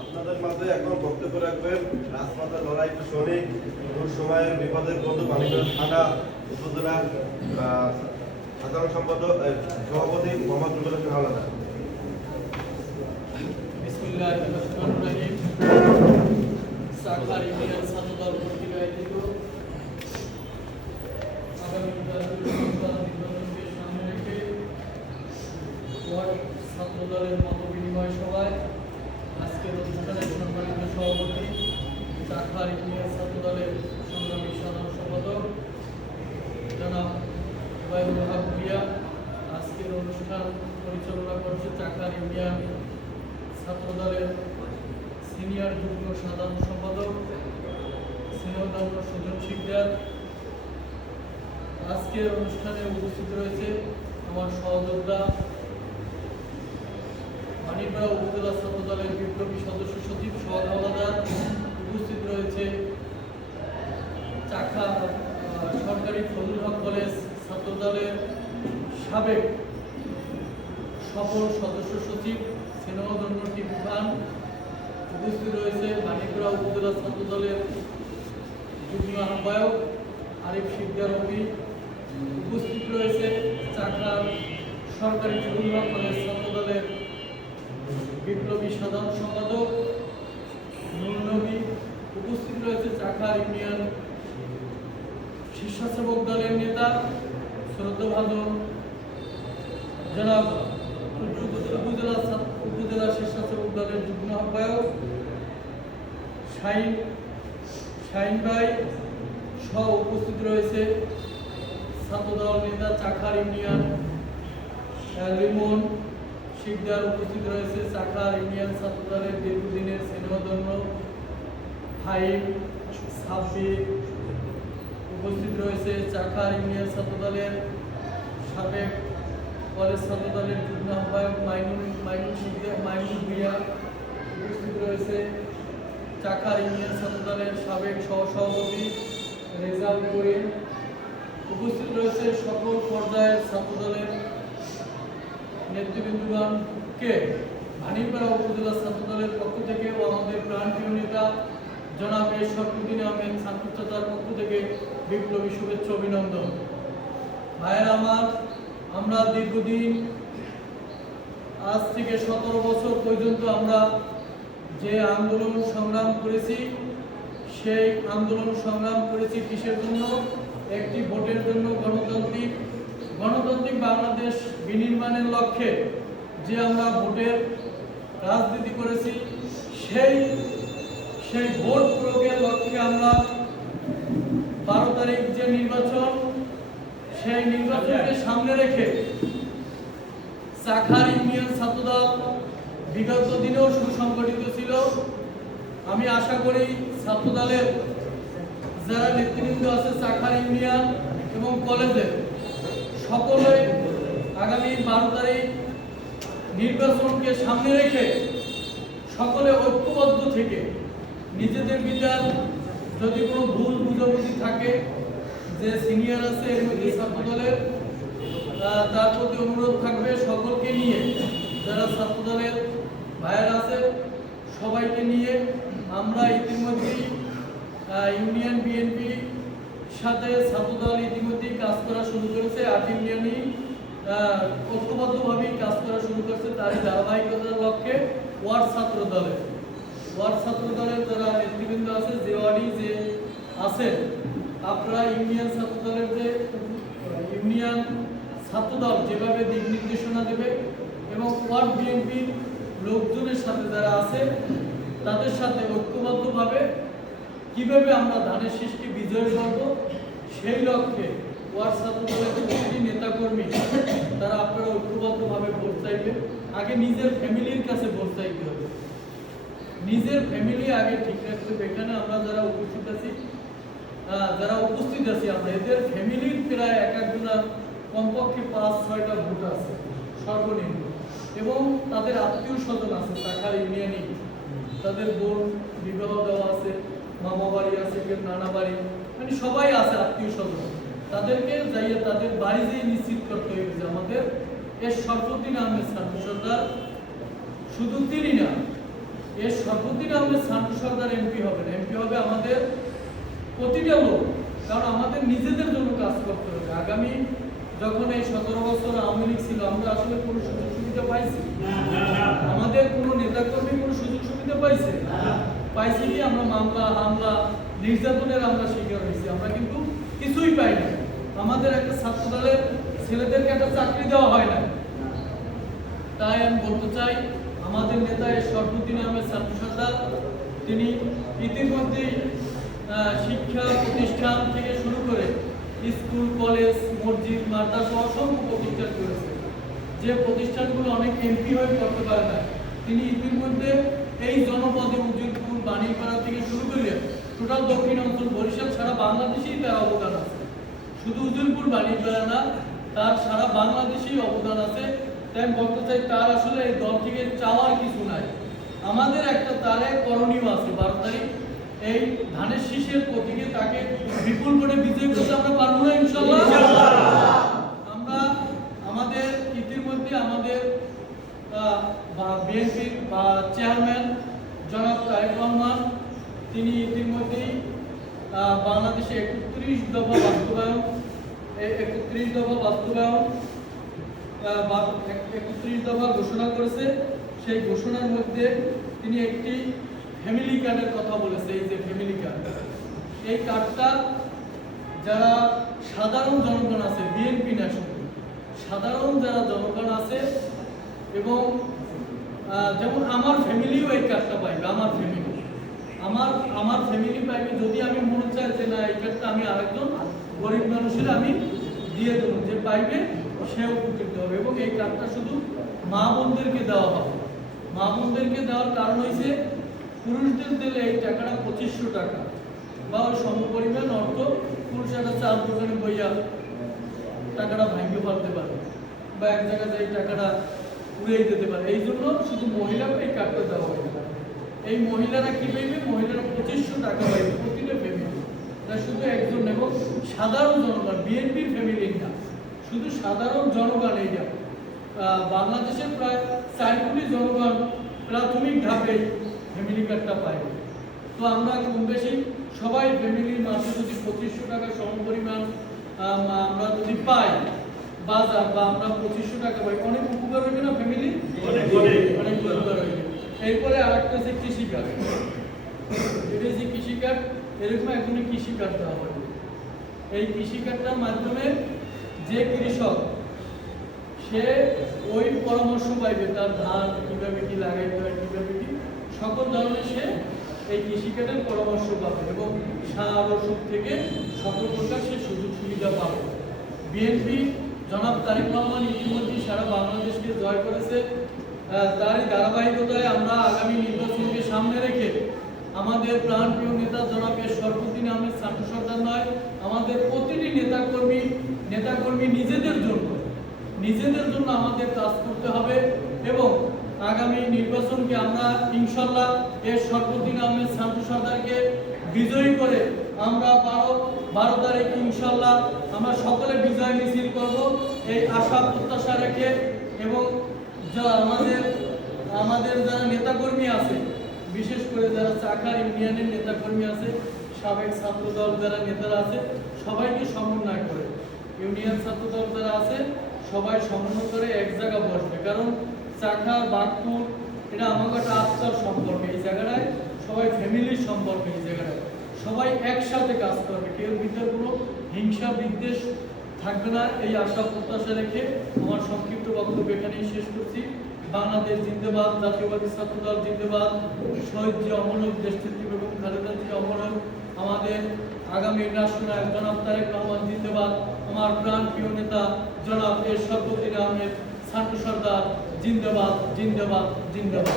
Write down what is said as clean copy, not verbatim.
আপনাদের মাঝে এখন বক্তব্য রাখবেন রাজপথের লড়াই সৈনিক কোন সময়ে বিপদের বন্ধু বালিগঞ্জ থানা উপজেলা সাধারণ সম্পাদক সভাপতি মোহাম্মদ রুবেল হোসেন হাওলাদার। বিসমিল্লাহির রহমানির রহিম। সাখার ইউনিয়ন ছাত্রদল কর্তৃক আয়োজিত আগামী জাতীয় সংসদ নির্বাচনকে সামনে রেখে ওয়ার্ড ছাত্রদলের মত বিনিময় সভায় আজকের অনুষ্ঠানের সম্মানিত সভাপতি সাখার ইউনিয়ন ছাত্রদলের সংগ্রামী সাধারণ সম্পাদক জনাব ওবায়দুল হক ভূঁইয়া, আজকের অনুষ্ঠান পরিচালনা করছে চাকলার ইউনিয়ন ছাত্রদলের সিনিয়র যুগ্ম সাধারণ সম্পাদক স্নেহধন্য সুজন শিকদার। আজকের অনুষ্ঠানে উপস্থিত রয়েছে আমার সহযোদ্ধা মানিকপাড়া উপজেলা ছাত্রদলের বিপ্লবী সদস্য সচিব সোহাগ হাওলাদার। উপস্থিত রয়েছে চাকা সরকারি ফজলুল হক কলেজ ছাত্রদলের সাবেক সফল সদস্য সচিব স্নেহধন্য টিপু খান। উপস্থিত রয়েছে মানিকপাড়া উপজেলা ছাত্রদলের যুগ্ম আহ্বায়ক আরিফ শিকদার রবি। উপস্থিত রয়েছে চাকরা সরকারি ফজলুল হক কলেজ ছাত্রদলের বিপ্লবী সাধারণ সম্পাদক নূর নবী। উপস্থিত রয়েছে চাকরা ইউনিয়ন স্বেচ্ছাসেবক দলের নেতা শ্রদ্ধাভাজন জনাব উপজেলা স্বেচ্ছাসেবক দলের যুগ্ম আহ্বায়ক শাহিন ভাই সহ উপস্থিত রয়েছে ছাত্রদল নেতা চাখার ইউনিয়ন লিমন শিকদার। উপস্থিত রয়েছে চাখার ইউনিয়ন ছাত্রদলের দীর্ঘদিনের স্নেহধন্য হাইম সাব্বির। উপস্থিত রয়েছে চাখার ইউনিয়ন ছাত্রদলের সাবেক কলেজ ছাত্রদলের যুগ্ম আহ্বায়ক মাইনুল ভূঁইয়া। উপস্থিত রয়েছে চাখার ইউনিয়ন ছাত্রদলের সাবেক সহসভাপতি রেজাউল করিম। উপস্থিত রয়েছে সকল পর্যায়ের ছাত্রদলের নেতৃবৃন্দগণকে মানিকপাড়া উপজেলা ছাত্রদলের পক্ষ থেকে ও আমাদের প্রাণপ্রিয় নেতা জনাব শরফুদ্দিন আহমেদ ছাত্রচাতার পক্ষ থেকে বিপ্লবী শুভেচ্ছা অভিনন্দন। ভাইয়ের আমার, আমরা দীর্ঘদিন আজ থেকে 17 বছর পর্যন্ত আমরা যে আন্দোলন সংগ্রাম করেছি, সেই আন্দোলন সংগ্রাম করেছি কিসের জন্য? একটি ভোটের জন্য, গণতান্ত্রিক বাংলাদেশ বিনির্মাণের লক্ষ্যে যে আমরা ভোটের রাজনীতি করেছি, সেই ভোট প্রয়োগের লক্ষ্যে আমরা 12 তারিখ যে নির্বাচন, সেই নির্বাচনকে সামনে রেখে চাখার ইউনিয়ন ছাত্রদল বিগত দিনেও সুসংগঠিত ছিল। আমি আশা করি ছাত্রদলের যারা নেতৃবৃন্দ আছে চাখার ইউনিয়ন এবং কলেজের সকলে আগামী 12 তারিখ নির্বাচনকে সামনে রেখে সকলে ঐক্যবদ্ধ থেকে নিজেদের বিচার, যদি কোনো ভুল বুঝাবুঝি থাকে, যে সিনিয়র আছে এর মধ্যে ছাত্রদলের, তার প্রতি অনুরোধ থাকবে সকলকে নিয়ে, যারা ছাত্রদলের ভাইয়েরা আছে সবাইকে নিয়ে আমরা ইতিমধ্যেই ইউনিয়ন বিএনপি সাথে ছাত্রদল ইতিমধ্যেই কাজ করা শুরু করেছে। 8 ইউনিয়নই ঐক্যবদ্ধভাবেই কাজ করা শুরু করেছে। তারই ধারাবাহিকতার লক্ষ্যে ওয়ার্ড ছাত্রদলের যারা নেতৃবৃন্দ আছে, যে ওয়ার্ডই যে আছে, আপনারা ইউনিয়ন ছাত্রদলের যে ইউনিয়ন ছাত্রদল যেভাবে দিক নির্দেশনা দেবে এবং ওয়ার্ড বিএনপির লোকজনের সাথে যারা আছে তাদের সাথে ঐক্যবদ্ধভাবে কিভাবে আমরা ধানের শীষকে বিজয় করব, সেই লক্ষ্যে ওয়ার্ড ছাত্রদলের প্রতিটি নেতাকর্মী তারা আপনারা ঐক্যবদ্ধভাবে ভোট চাইবে। আগে নিজের ফ্যামিলির কাছে ভোট চাইতে হবে, নিজের ফ্যামিলি আগে ঠিক রাখতে হবে। এখানে আমরা যারা উপস্থিত আছি আমরা এদের ফ্যামিলির প্রায় এক একজনের কমপক্ষে 5-6টা ভোট আছে সর্বনিম্ন, এবং তাদের আত্মীয় স্বজন আছে চাখার ইউনিয়নে, তাদের বোন বিবাহ দেওয়া আছে, মামা বাড়ি আছে, কেউ নানা বাড়ি, মানে সবাই আছে আত্মীয় স্বজন। তাদেরকে যাইয়ে তাদের বাড়ি যেয়ে নিশ্চিত করতে হবে যে আমাদের এর শরফুদ্দিন আহমেদ ছাত্র সরদার শুধু তিনি না, এর সর্বদিন আমাদের শান্তু সরকার এমপি হবে না, এমপি হবে আমাদের প্রতিটা লোক। কারণ আমাদের নিজেদের জন্য কাজ করতে হবে। আগামী যখন এই 17 বছর আওয়ামী লীগ ছিল, আমরা আসলে কোনো সুযোগ সুবিধা পাইছি? আমাদের কোনো নেতাকর্মী কোনো সুযোগ সুবিধা পাইছে? পাইছি কি? আমরা মামলা হামলা নির্যাতনের আমরা শিকার হয়েছি, আমরা কিন্তু কিছুই পাই না। আমাদের একটা ছাত্র দলের ছেলেদেরকে একটা চাকরি দেওয়া হয় না। তাই আমি বলতে চাই, আমাদের নেতা এর সর্বদিন আহমেদ শান্তু সরদার, তিনি ইতিমধ্যেই শিক্ষা প্রতিষ্ঠান থেকে শুরু করে স্কুল কলেজ মসজিদ মাদ্রাসা অসংখ্য প্রতিষ্ঠান করেছে। যে প্রতিষ্ঠানগুলো অনেক এমপি হয়ে করতে পারে না, তিনি ইতিমধ্যে এই জনপদে উজিরপুর বাণীপাড়া থেকে শুরু করে টোটাল দক্ষিণ অঞ্চল বরিশাল সারা বাংলাদেশেই তার অবদান আছে। শুধু উজিরপুর বাণীপাড়া না, তার সারা বাংলাদেশেই অবদান আছে। তাই আমি বলতে চাই, তার আসলে এই দল থেকে চাওয়ার কিছু নাই। আমাদের একটা তারে করণীয় আছে, 12 তারিখ এই ধানের শীষের প্রতীকে তাকে বিপুল করে বিজয়ী করতে আমরা পারবো না ইনশাআল্লাহ। আমরা আমাদের ইতিমধ্যে আমাদের বিএনপির চেয়ারম্যান জনাব তারেক রহমান, তিনি ইতিমধ্যেই বাংলাদেশে 31 দফা বাস্তবায়ন 31 দফা ঘোষণা করেছে। সেই ঘোষণার মধ্যে তিনি একটি ফ্যামিলি কার্ডের কথা বলেছে। এই যে ফ্যামিলি কার্ড, এই কার্ডটা যারা সাধারণ জনগণ আছে, বিএনপি না শুধু সাধারণ যারা জনগণ আছে, এবং যেমন আমার ফ্যামিলিও এই কার্ডটা পাইবে। আমার ফ্যামিলি পাইবে। যদি আমি মনে চাই যে না, এই কার্ডটা আমি আরেকজন গরিব মানুষের আমি দিয়ে দেবো, যে পাইবে সে উপকৃত হবে। এবং এই কার্ডটা শুধু মা বোনদেরকে দেওয়া হবে। মা বোনদেরকে দেওয়ার কারণ হয়েছে, পুরুষদের দিলে এই টাকাটা 2500 টাকা বা ওই সমপরিমাণ অর্থ পুরুষ একটা চার দোকানে বইয়া টাকাটা ভাঙিয়ে ফেলতে পারে বা এক জায়গায় এই টাকাটা উড়িয়ে দিতে পারে। এই জন্য শুধু মহিলাকে এই কার্ডটা দেওয়া হয়। এই মহিলারা কি পাইবে? মহিলারা 2500 টাকা পাইবে প্রতিটা ফ্যামিলি। তা শুধু একজন, এবং সাধারণ জনগণ, বিএনপির ফ্যামিলি না, শুধু সাধারণ জনগণ। এইটা বাংলাদেশের প্রায় 4 কোটি জনগণ প্রাথমিক ধাপে ফ্যামিলি কার্ডটা পাইবে। তো আমরা কম বেশি সবাই ফ্যামিলির মাসে যদি 2500 টাকা সমপরিমাণ আমরা যদি পাই বাজার, বা আমরা 2500 টাকা পাই, অনেক উপকার হইবে না ফ্যামিলি? অনেক উপকার হইবে। এরপরে আরেকটা হচ্ছে কৃষি কার্ড। এটা যে কৃষি কার্ড, এরকম একজনের কৃষি কার্ড দেওয়া হবে। এই কৃষি কার্ডটার মাধ্যমে যে কৃষক, সে ওই পরামর্শ পাইবে, তার ধান কিভাবে কি লাগাইতে হয়, কিভাবে কি সকল ধরনের সে এই কৃষিকার্ডের পরামর্শ পাবে, এবং সার ওষুধ থেকে সকল প্রকার সে সুযোগ সুবিধা পাবে। বিএনপি জনাব তারেক রহমান ইতিমধ্যে সারা বাংলাদেশকে জয় করেছে। তারই ধারাবাহিকতায় আমরা আগামী নির্বাচনকে সামনে রেখে আমাদের প্রাণপ্রিয় নেতা জনাব এর সর্বদিন আহমেদ শান্তু সরদার নয়, আমাদের প্রতিটি নেতাকর্মী নিজেদের জন্য আমাদের কাজ করতে হবে। এবং আগামী নির্বাচনকে আমরা ইনশাআল্লাহ এর সর্বদিন আহমেদ শান্তু সরদারকে বিজয়ী করে আমরা 12 তারিখ ইনশাআল্লাহ আমরা সকলে বিজয় মিছিল করব, এই আশা প্রত্যাশা রেখে। এবং যা আমাদের যারা নেতাকর্মী আছে, বিশেষ করে যারা চাকার ইউনিয়নের নেতাকর্মী আছে, সাবেক ছাত্র দল যারা নেতারা আছে, সবাইকে সমন্বয় করে ইউনিয়ন ছাত্র দল যারা আছে সবাই সমন্বয় করে এক জায়গায় বসবে। কারণ চাকা বাগপুর এটা আমাকে একটা আত্মার সম্পর্ক। এই জায়গাটায় সবাই ফ্যামিলির সম্পর্ক। এই জায়গাটায় সবাই একসাথে কাজ করবে, কেউ ভিতরে কোনো হিংসা বিদ্বেষ থাকবে না। এই আশা প্রত্যাশা রেখে আমার সংক্ষিপ্ত বক্তব্য এখানেই শেষ করছি। বাংলাদেশ জিন্দাবাদ, জাতীয়বাদী ছাত্র দল জিন্দাবাদ, শহীদ জি অমর হোক, দেশনেত্রী বেগম খালেদা জি অমর হোক, আমাদের আগামী রাষ্ট্রনায়ক জনাব তারেক রহমান জিন্দাবাদ, আমার প্রাণ প্রিয় নেতা জনাব এর সর্বদিন আহমেদ শান্তু সরদার জিন্দাবাদ, জিন্দাবাদ, জিন্দাবাদ।